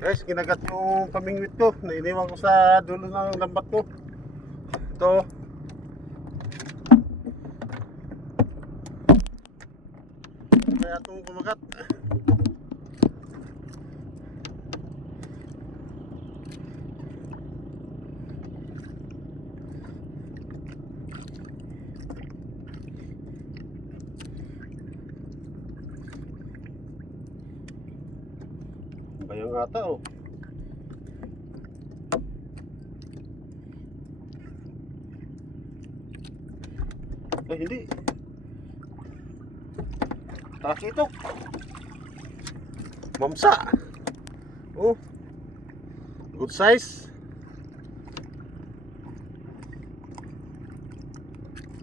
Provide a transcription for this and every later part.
Guys, kinagat yung pamingwit ko. Nainiwan ko sa dulo ng lambat ko. Ito. Kaya itong kumagat. Bayang ata oh. Ay hindi. Takito. Mamsa. Oh. Good size.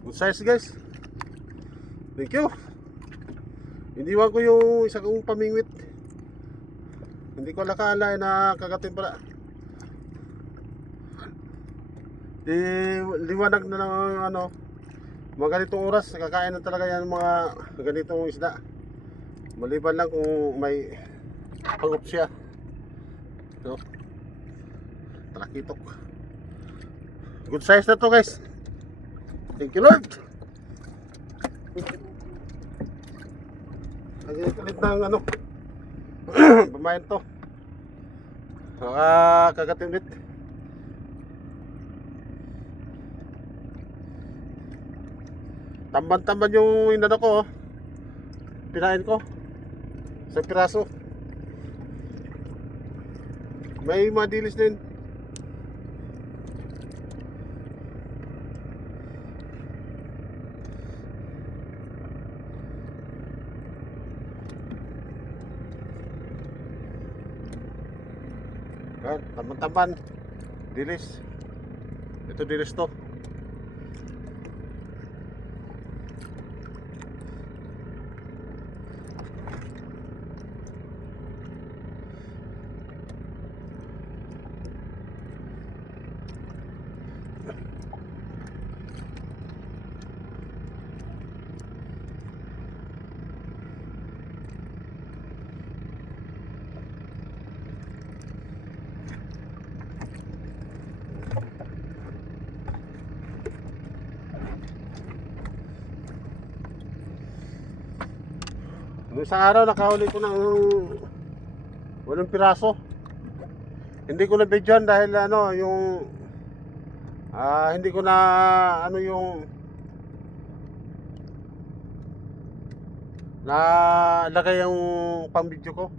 Good size guys. Thank you. Iniwan ko yung isa kong pamingwit. Hindi ko nakala na kagatin pala. Liwanag na ng ano, mga ganitong oras kakain na talaga yan mga ganitong isda. Maliban lang kung may pangup siya. Ito, talakitok. Good size na to guys. Thank you Lord. Nagkulit ng ano pamain to. Kagatin ulit. Tamban-tamban yung inano ko oh. Pinain ko sa piraso. May mga dilis din. Yan, tamban-tamban. Dilis. Ito dilis to. Noong isang araw nakahuli ko ng 8 piraso. Hindi ko na videoan dahil ano yung hindi ko na ano yung nalagay yung pang video ko.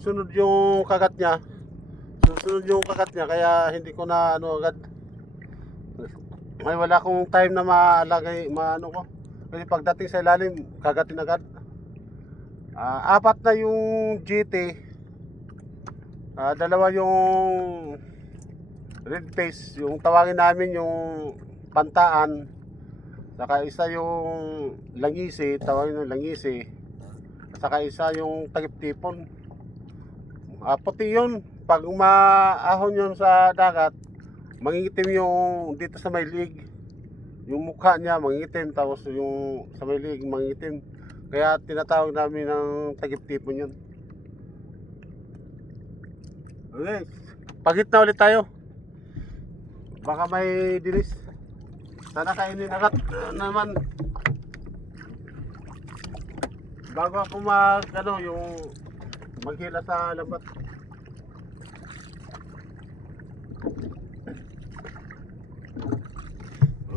Sunod yung kagat niya. Sunod yung kagat niya kaya hindi ko na ano agad. May wala akong time na malagay maano ko. Kasi pagdating sa ilalim, kagatin agad. 4 na yung GT. 2 yung red face, yung tawagin namin yung pantaan. Saka isa yung langisi, tawagin yung langisi. Saka isa yung tagip-tipon. Puti yun. Pag maahon yun sa dagat, mangingitim yung dito sa may liig. Yung mukha niya mangingitim, tapos yung sa may liig mangingitim. Kaya tinatawag namin ng tagip-tipon yun. Okay, pagit na ulit tayo. Baka may dilis. Sana kainin agad naman. Bago ako yung maghila sa lambat.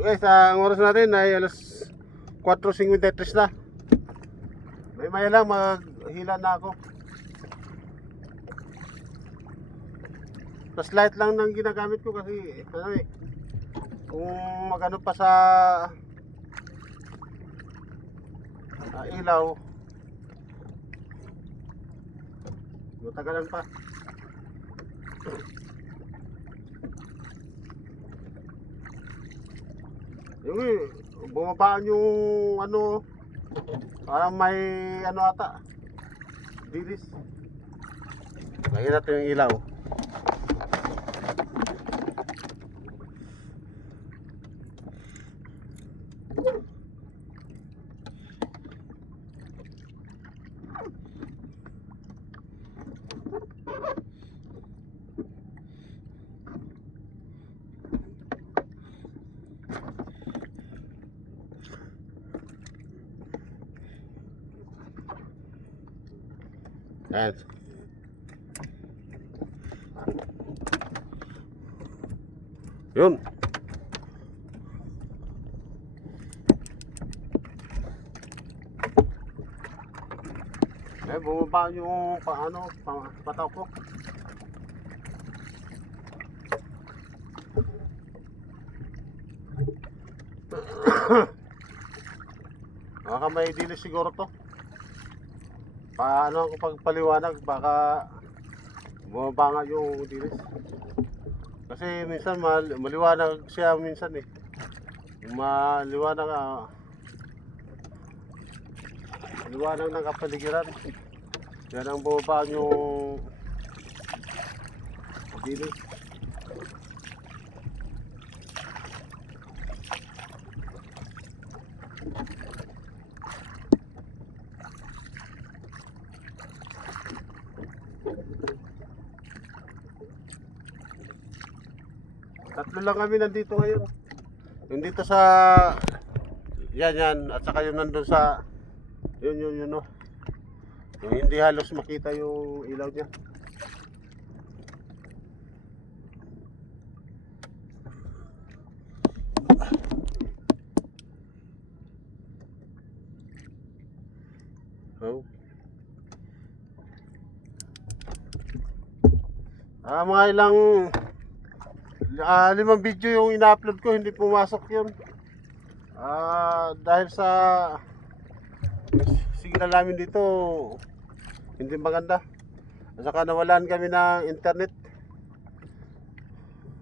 Okay, sa oras natin ay alas 4:53 na. May lang maghila na ako. Flashlight lang nang ginagamit ko kasi ano kung magano pa sa ilaw matagalan pa. Yung bumabaan yung ano parang may ano ata dilis. Lagyan natin yung ilaw. Ayan. Yun. Bumaba yung pataw ko. Baka may dilis siguro to. Paano ako pagpaliwanag, baka bumaba nga yung dilis. Kasi minsan maliwanag siya minsan eh. Maliwanag liwanag ng kapaligiran. Yan ang bumaba yung dilis. Tatlo lang kami nandito ngayon. Yung dito sa yan at saka yung nandun sa yun no. Yung hindi halos makita yung ilaw niya. Oh. Mga ilang 5 video yung ina-upload ko, hindi pumasok yun. Dahil sa signal namin dito hindi maganda. At saka nawalan kami ng internet.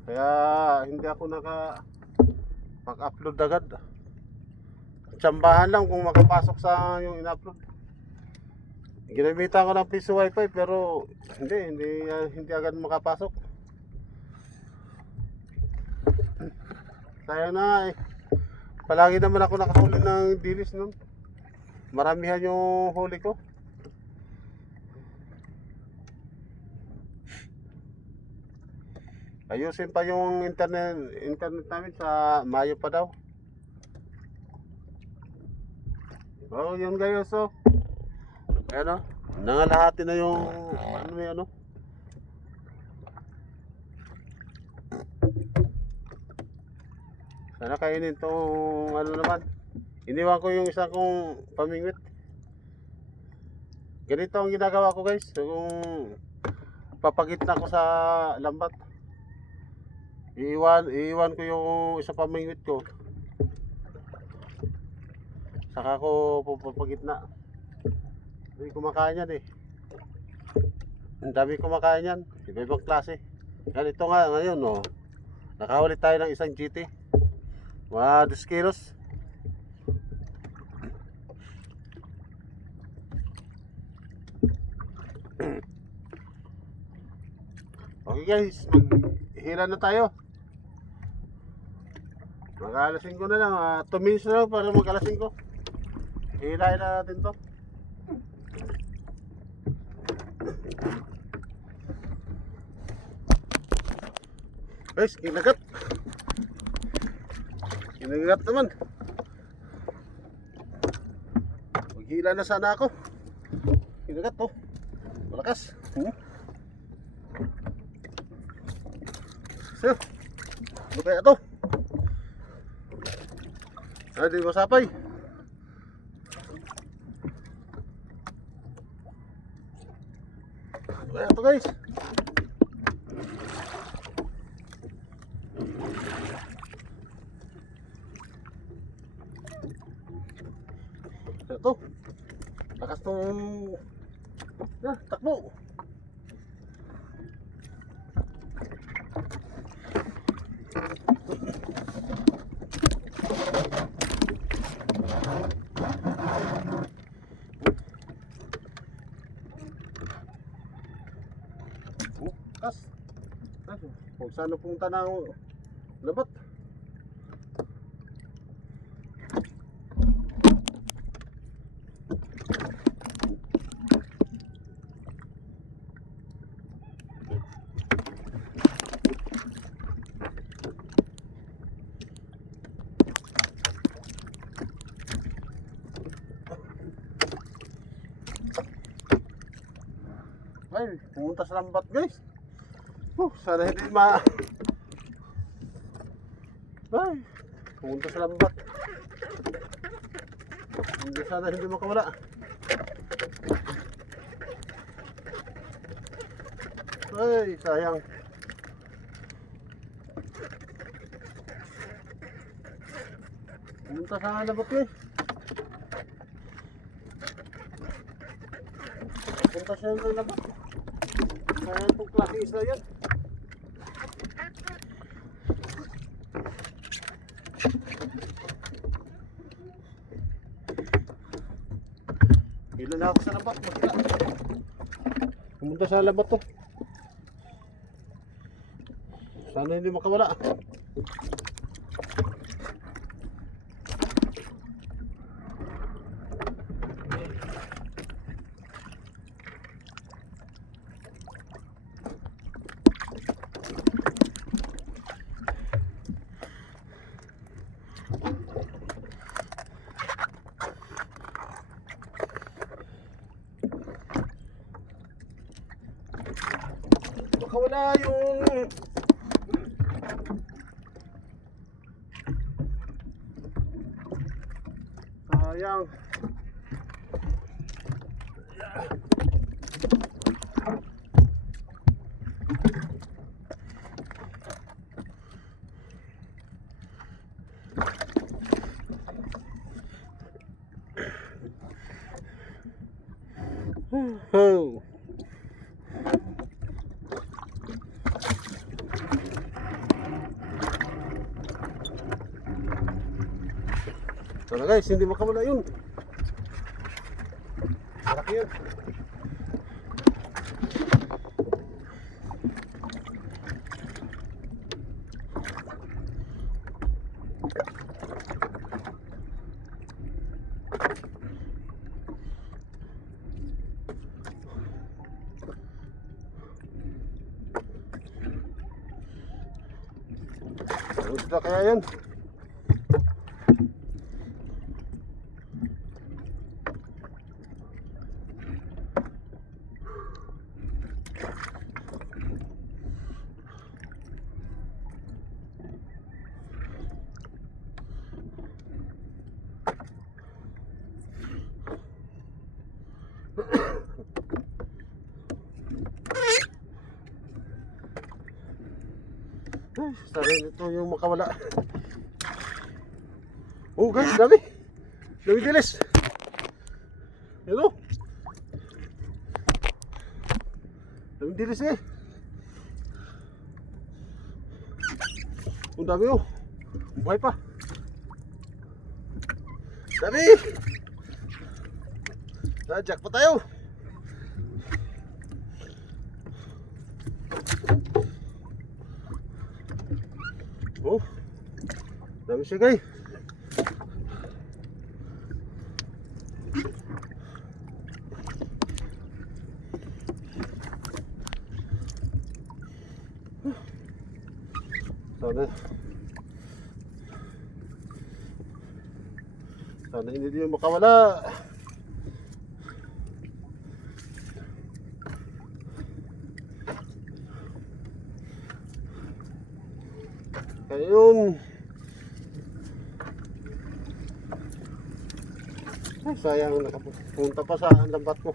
Kaya hindi ako nakapag-upload agad. Tsambahan lang kung makapasok sa yung ina-upload. Ginamitan ko ng piso wifi pero hindi agad makapasok. Sayang na eh. Palagi naman ako nakahuli ng dilis nun. Maramihan yung huli ko. Ayusin pa yung internet namin sa Mayo pa daw. Oh, yun guys, so ayan o, nangalahati na yung sana kainin tong naman. Iniwan ko yung isa kong pamingwit. Ganito ang ginagawa ko guys. Kung papagitna ko sa lambat, iiwan ko yung isa pamingwit ko. Saka ko papagitna. Hindi kumakain yan eh. Ang dami kumakain yan. Iba-ibang klase. Ganito nga ngayon oh. Nakahuli tayo ng isang GT. Mga 2 kilos. Okay guys, maghila na tayo. Mag-alasing ko na lang, 2 minutes na lang para mag-alasing ko. Hilahin na natin to. Guys, kinagat naman. Maghila na sana ako. Kinagat to. Malakas. So, ano kaya to? Di ko sapay. Ano kaya to guys? Ito. Lakas tong takbo. Kung saan punta ng labat. Ay, pumunta sa lambat guys. Sana hindi Ay, pumunta sa lambat. Sana hindi makawala. Ay, sayang. Pumunta sa lambat guys. Punta siya ng lambat. Sayang itong klaseng isla yan. Ilan na ako sa lambat. Pumunta sa lambat to. Sana hindi makawala. Makawala yung sayang. Oh. Sana guys, hindi makawala yun. Malaki yun. Ano sila kaya yan? Ay, sana ito yung makawala. Oh guys, dami. Dami dilis. Hello. Dami dilis eh. Ang dami oh. Buhay pa. Dami. Jack pa tayo. Oh, dami siya guys. Sana hindi din makawala. Kaya yun. Ay, sayang nakapunta pa sa lambat ko.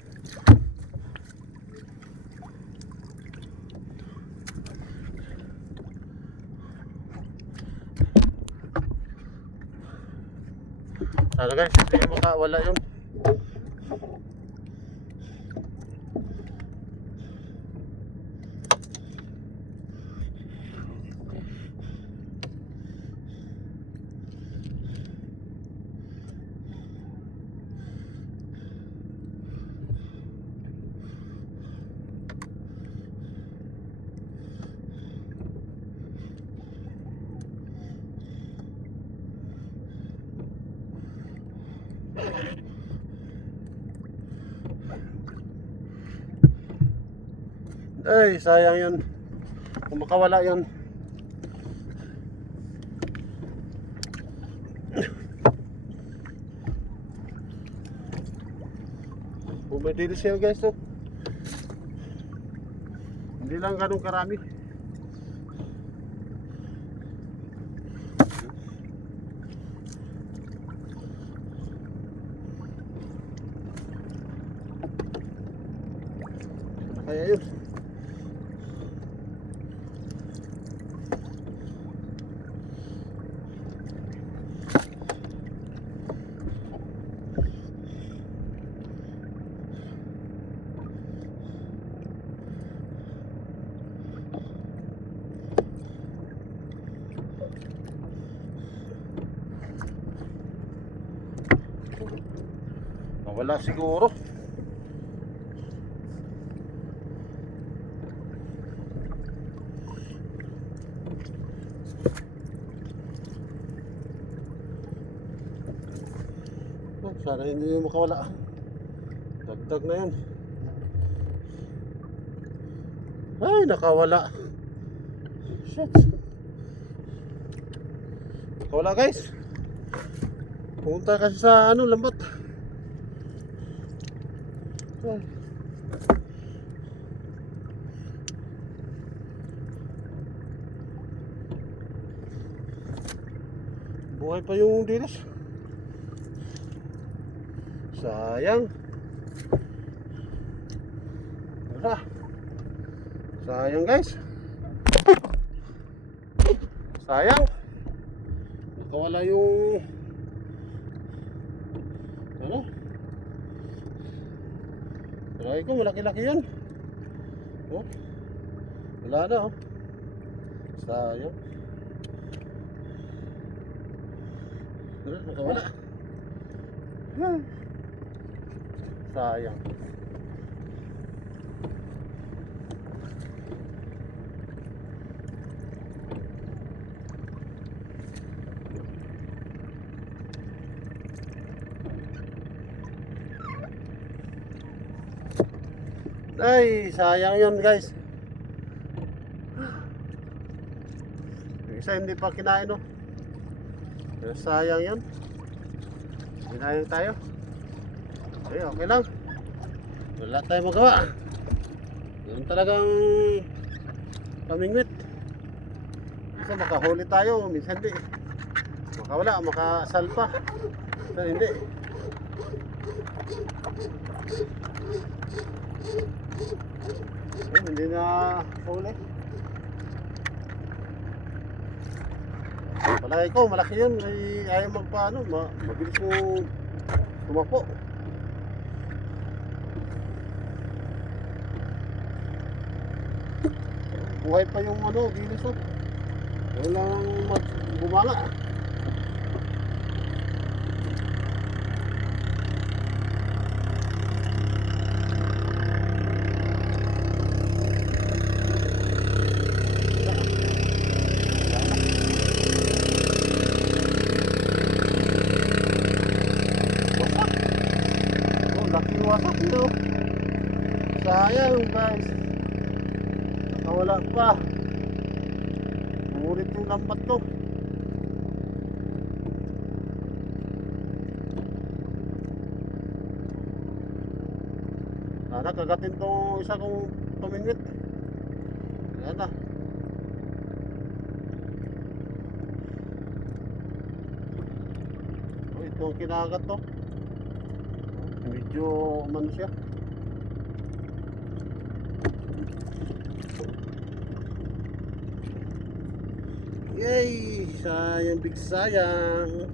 Sana guys, hindi makawala yun. Ay, sayang yun. Kung makawala yun. Bumidili siya guys, no? Hindi lang ganun karami. Kaya yun. Wala siguro. Sana hindi yung makawala. Dagdag na yan. Ay, nakawala. Shit. Nakawala guys. Pumunta kasi sa ano, lambat. Ay. Buhay pa yung dilis. Sayang. Wala. Sayang guys. Sayang. Nakawala yung ano? Try ko, malaki-laki yan. Oh. Wala na oh. Sayang. Nakawala. Sayang. Ay, sayang yun guys. Yung isa hindi pa kinain no. Pero sayang yun. Kinain tayo. Okay, okay lang. Wala tayong magawa. Yun talagang pamingwit. Minsan makahuli tayo, minsan hindi. Makawala, makasalpa. Minsan hindi. Hindi na huli. Palagi ko, malaki yun. Ay, ayaw magpaano, mabilis mo tumakbo. Buhay pa yung ano, dilis oh. Walang bumala. Wasak nyo. Sayang guys. Nakawala pa. Umulit yung lambat ko. Sana kagatin tong isa kong pamingwit. Ayan na. Oh, ito ang kinagat to. Medyo umano siya. Yay! Sayang, big sayang.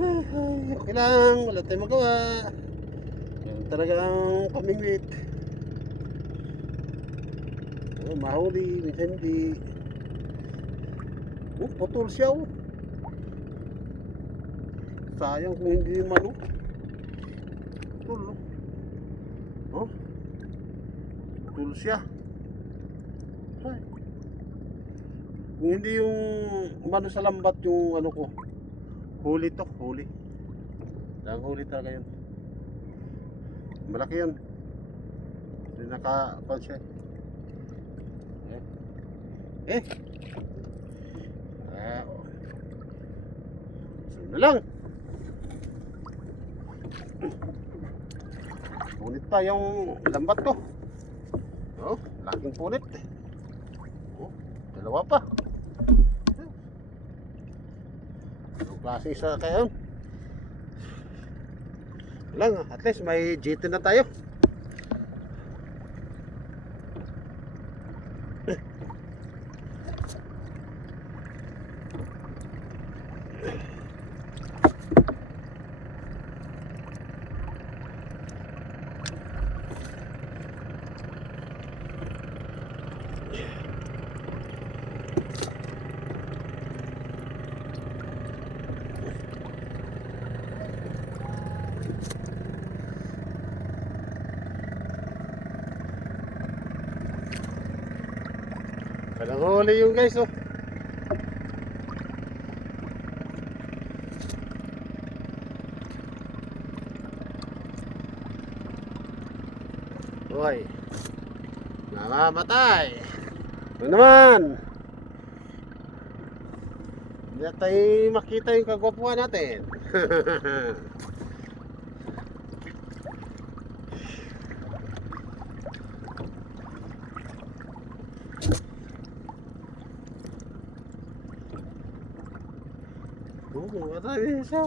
Ay, okay lang, wala tayong magawa. Yan talagang pamingwit. Oh, mahuli, minsan hindi. Oh, putol siya oh. Sayang kung hindi mano. Oh, tulo siya. Ay. Kung hindi yung umano sa lambat yung ano ko, huli to, huli. Dahil huli talaga yun. Malaki yun. Hindi naka-pan siya. Eh. Oh. So na lang. Ngunit pa yung lambat ko. Oh, Laking punit. Oh, dalawa pa. Anong klase isa kaya yun? Lang, at least may GT na tayo. Walang huli yung guys, oh. Hoy, namamatay. Ito naman. Hindi na tayo makita yung kagwapuan natin. Marami siya.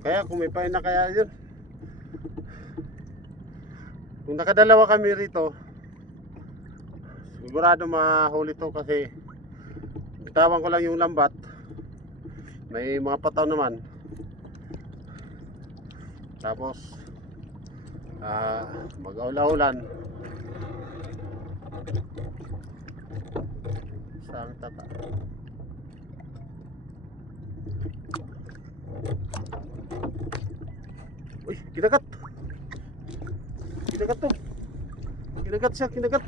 Kaya kung may pain na kaya yun. Kung nakadalawa kami rito, sigurado mahuli to kasi bitawan ko lang yung lambat. May mga pataw naman. Tapos mag-aula-ulan. Isang tata. Uy, kinagat. Kinagat to. Kinagat siya, kinagat.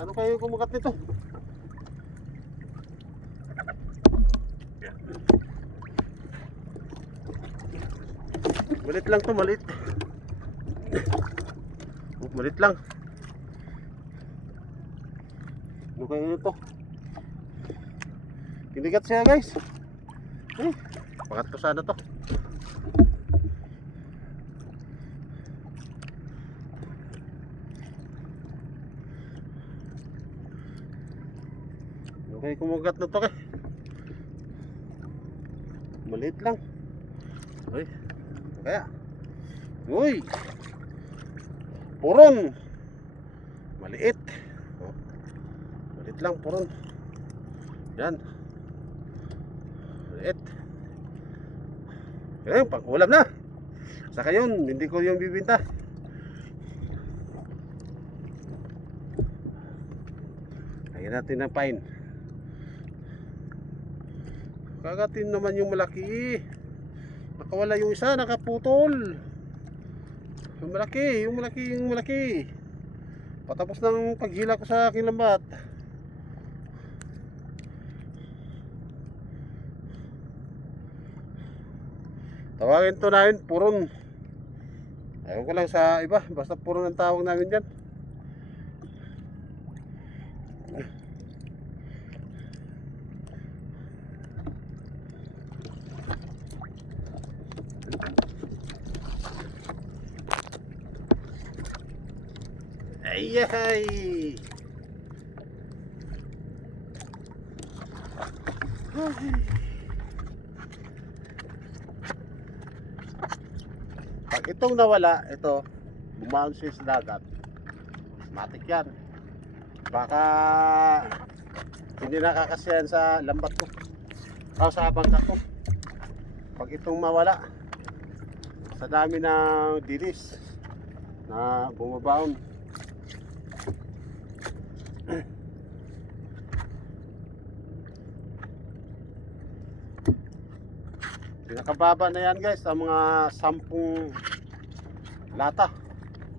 Ano kayo kumagat nito? Malit lang to, malit. Malit lang. Ano kayo nito? Kinagat siya guys. Pangatlo sana to. Okay, kumugat na to kay. Maliit lang. Uy, kaya. Uy. Puron. Maliit. Oh. Maliit lang, puron. Yan. Maliit. Eh, pang ulam na. Saka yun, hindi ko yung bibinta. Lagyan natin ng pain. Kagatin naman yung malaki. Nakawala yung isa, nakaputol. Yung malaki. Patapos ng paghila ko sa aking lambat. Tawagin to namin puron. Ayaw ko lang sa iba, basta puron ang tawag namin dyan. Ayay! Pag itong nawala, ito bumaon siya sa dagat, matik yan. Baka hindi nakakasiyan sa lambat ko o sa bangka ko. Pag itong mawala sa dami ng dilis na bumabaon, Pinakababa na yan guys, sa mga 10 lata.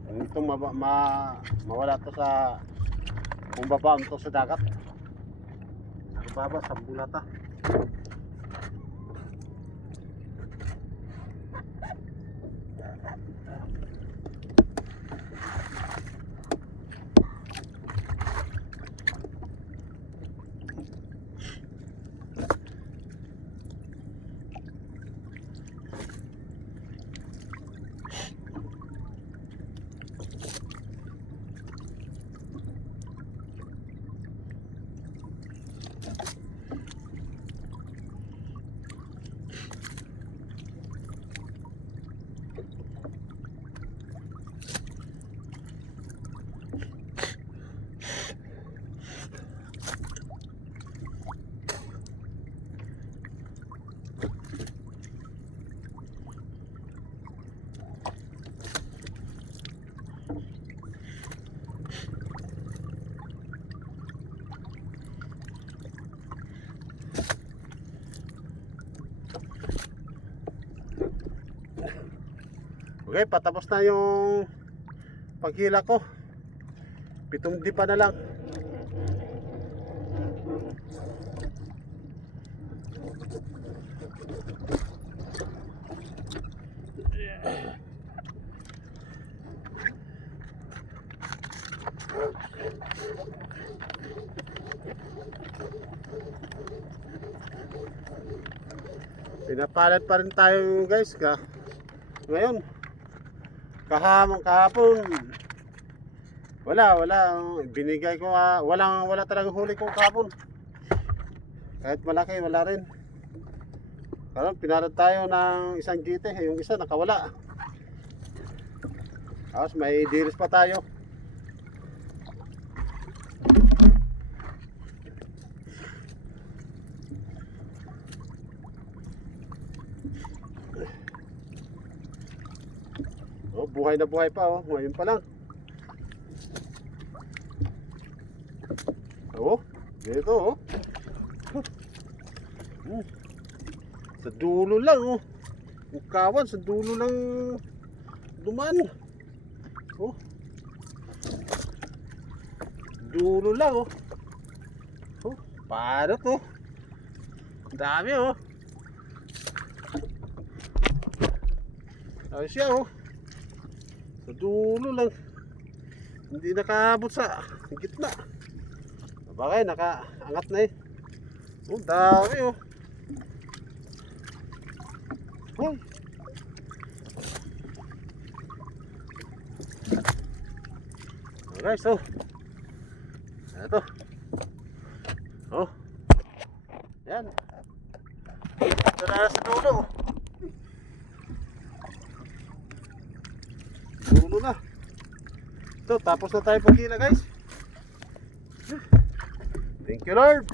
Kung ito mawala to sa, kung babaan to sa dagat. Pinakababa 10 lata. Okay, patapos na yung paghila ko. 7 dipa na lang. Pinapalat pa rin tayo guys ngayon. Kahapon wala binigay ko, wala talagang huli ko kahapon. Kahit malaki wala rin. Karon pinalad tayo ng isang GT, yung isa nakawala. Tapos may diris pa tayo. Oh, buhay na buhay pa oh, ngayon pa lang. Oh, dito oh. Sa dulo lang oh. Yung kawan sa dulo lang duman. Oh. Dulo lang oh. Oh, parot oh. Dami oh. Ayos siya oh. Sa dulo lang. Hindi nakaabot sa gitna. Bagay, nakaangat na eh. Oh, dami oh. Hoy. Alright, so ito. Oh. Yan. Ito na sa dulo. Dulo na. Ito, tapos na tayo paghila guys. Thank you Lord.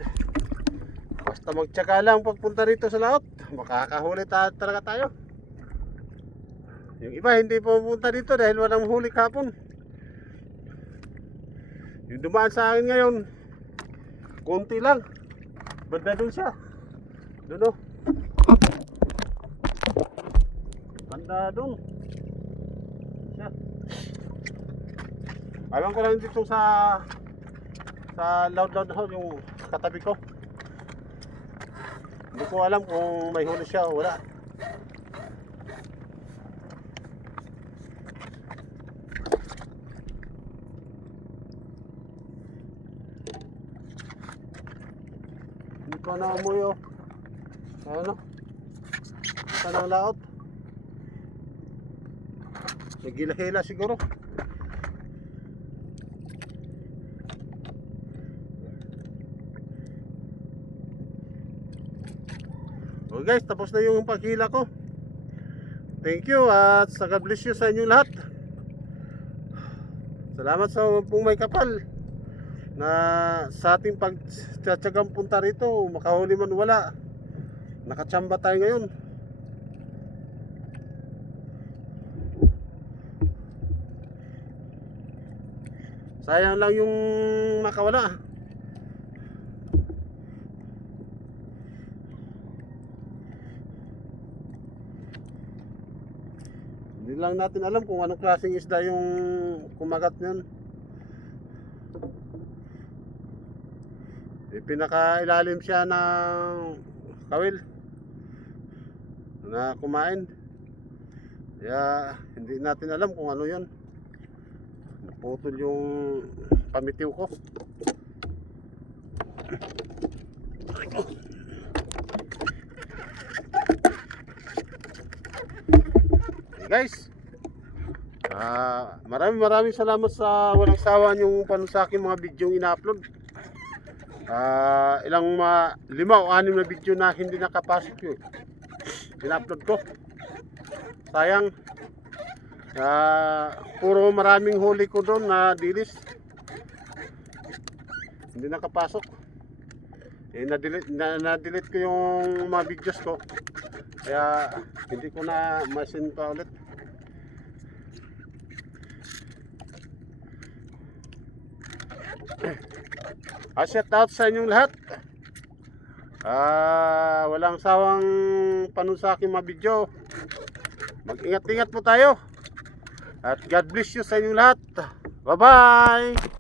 Basta magtyaga lang pagpunta rito sa laot, makakahuli talaga tayo. Yung iba hindi pupunta dito dahil walang huli kahapon. Yung dumaan sa akin ngayon, konti lang. Banda dun siya. Dun o. Banda dun siya. Ayaw ko lang dito sa loud hole yung katabi ko. Hindi ko alam kung may huli siya o wala. Hindi ko na amoy oh. Ano? Saan ang laot? Nagila-hila siguro. So guys, tapos na yung paghila ko. Thank you at God bless you sa inyong lahat. Salamat sa pong may kapal na sa ating pagtsatsagang punta rito, makahuli man wala. Nakachamba tayo ngayon. Sayang lang yung makawala. Hindi lang natin alam kung anong klaseng isda yung kumagat niyan. Pinakailalim siya ng kawil na kumain. Kaya hindi natin alam kung ano yan. Naputol yung pamitiw ko. Guys, maraming salamat sa walang sawa niyong panood sa aking mga video yung ina-upload. Ilang 5 o 6 na video na hindi nakapasok yun. Ina-upload ko. Sayang. Puro maraming huli ko doon na dilis. Hindi nakapasok. Na-delete ko yung mga videos ko. Kaya hindi ko na masin pa ulit. Shout out sa inyong lahat. Walang sawang panood sa aking mga video. Mag-ingat-ingat po tayo. At God bless you sa inyong lahat. Bye bye.